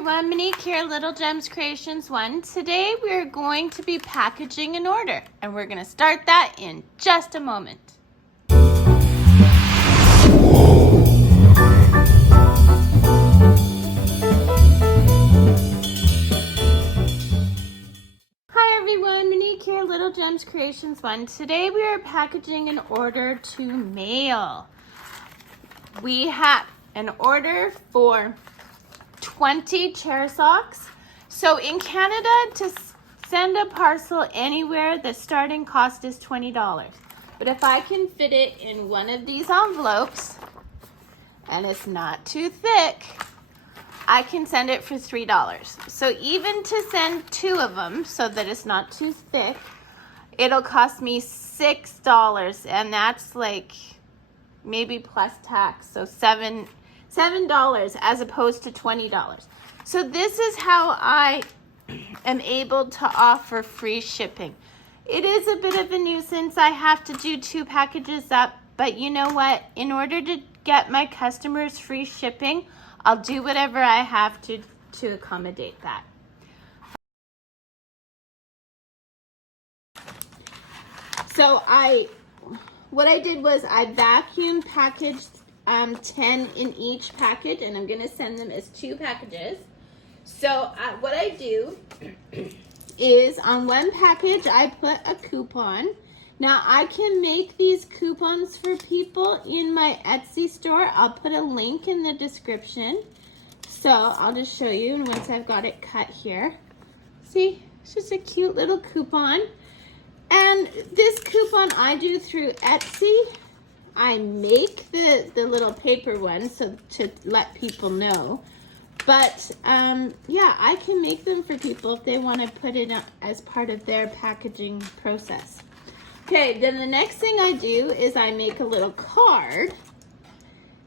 everyone, Monique here, Little Gems Creations 1. Today we're going to be packaging an order and we're going to start that in just a moment. Hi everyone, Monique here, Little Gems Creations 1. Today we are packaging an order to mail. We have an order for 20 chair socks. So in Canada, to send a parcel anywhere, the starting cost is $20. But if I can fit it in one of these envelopes and it's not too thick, I can send it for $3. So even to send 2 of them so that it's not too thick, it'll cost me $6, and that's like maybe plus tax, so $7 as opposed to $20. So this is how I am able to offer free shipping. It is a bit of a nuisance. I have to do 2 packages up, but you know what? In order to get my customers free shipping, I'll do whatever I have to accommodate that. So what I did was I vacuum packaged 10 in each package, and I'm going to send them as 2 packages. So what I do is on one package I put a coupon. Now I can make these coupons for people in my Etsy store. I'll put a link in the description. So I'll just show you, and once I've got it cut here. See, it's just a cute little coupon. And this coupon I do through Etsy. I make the little paper one so to let people know. But yeah, I can make them for people if they want to put it as part of their packaging process. Okay, then the next thing I do is I make a little card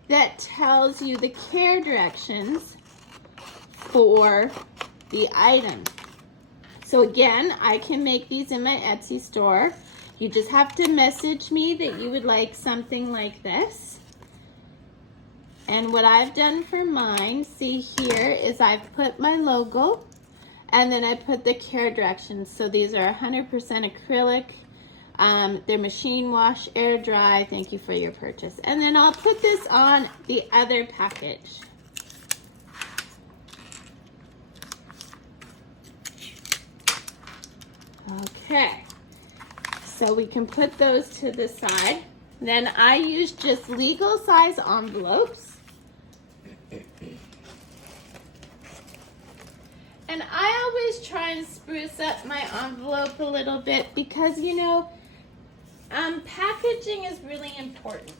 that tells you the care directions for the item. So again, I can make these in my Etsy store. You just have to message me that you would like something like this. And what I've done for mine, see here, is I've put my logo and then I put the care directions. So these are 100% acrylic. They're machine wash, air dry. Thank you for your purchase. And then I'll put this on the other package. Okay, so we can put those to the side. Then I use just legal size envelopes. And I always try and spruce up my envelope a little bit because, you know, packaging is really important.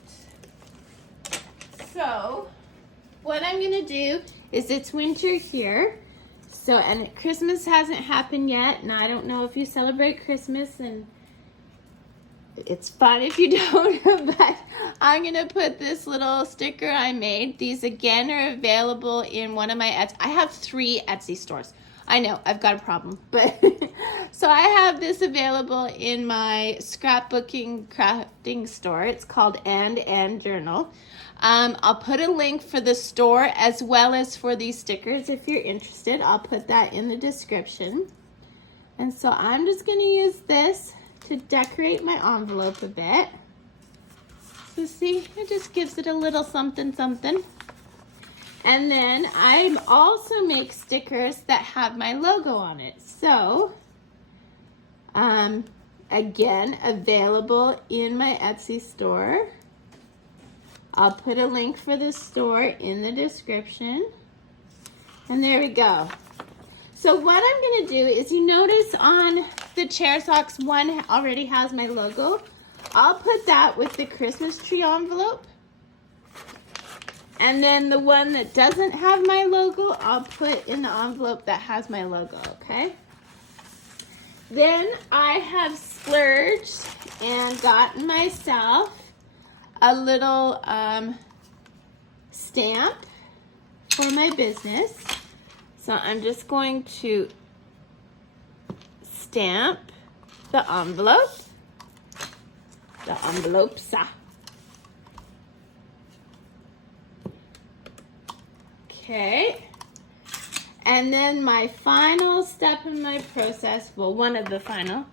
So what I'm gonna do is, it's winter here. So, and Christmas hasn't happened yet, and I don't know if you celebrate Christmas, and it's fun if you don't, but I'm going to put this little sticker I made. These, again, are available in one of my Etsy. I have 3 Etsy stores. I know, I've got a problem, but so I have this available in my scrapbooking crafting store. It's called And Journal. I'll put a link for the store as well as for these stickers if you're interested. I'll put that in the description. And so I'm just going to use this to decorate my envelope a bit. So see, it just gives it a little something something. And then I also make stickers that have my logo on it. So, again, available in my Etsy store. I'll put a link for the store in the description. And there we go. So what I'm going to do is, you notice on the chair socks, one already has my logo. I'll put that with the Christmas tree envelope. And then the one that doesn't have my logo, I'll put in the envelope that has my logo, okay? Then I have splurged and gotten myself a little stamp for my business. So I'm just going to stamp the envelope. The envelopes. Okay. And then my final step in my process, well, one of the final,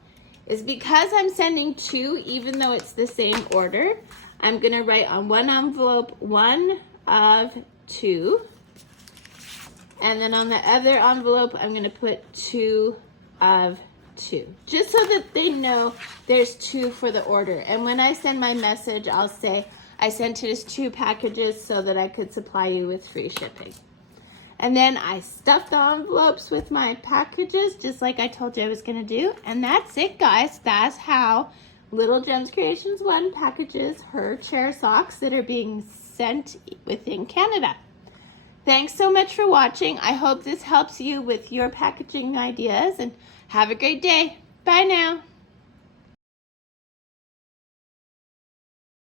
is because I'm sending 2, even though it's the same order, I'm going to write on one envelope 1 of 2. And then on the other envelope, I'm going to put 2 of 2. Just so that they know there's 2 for the order. And when I send my message, I'll say, I sent it as 2 packages so that I could supply you with free shipping. And then I stuff the envelopes with my packages, just like I told you I was going to do. And that's it, guys. That's how Little Gems Creations 1 packages her chair socks that are being sent within Canada. Thanks so much for watching. I hope this helps you with your packaging ideas, and have a great day. Bye now.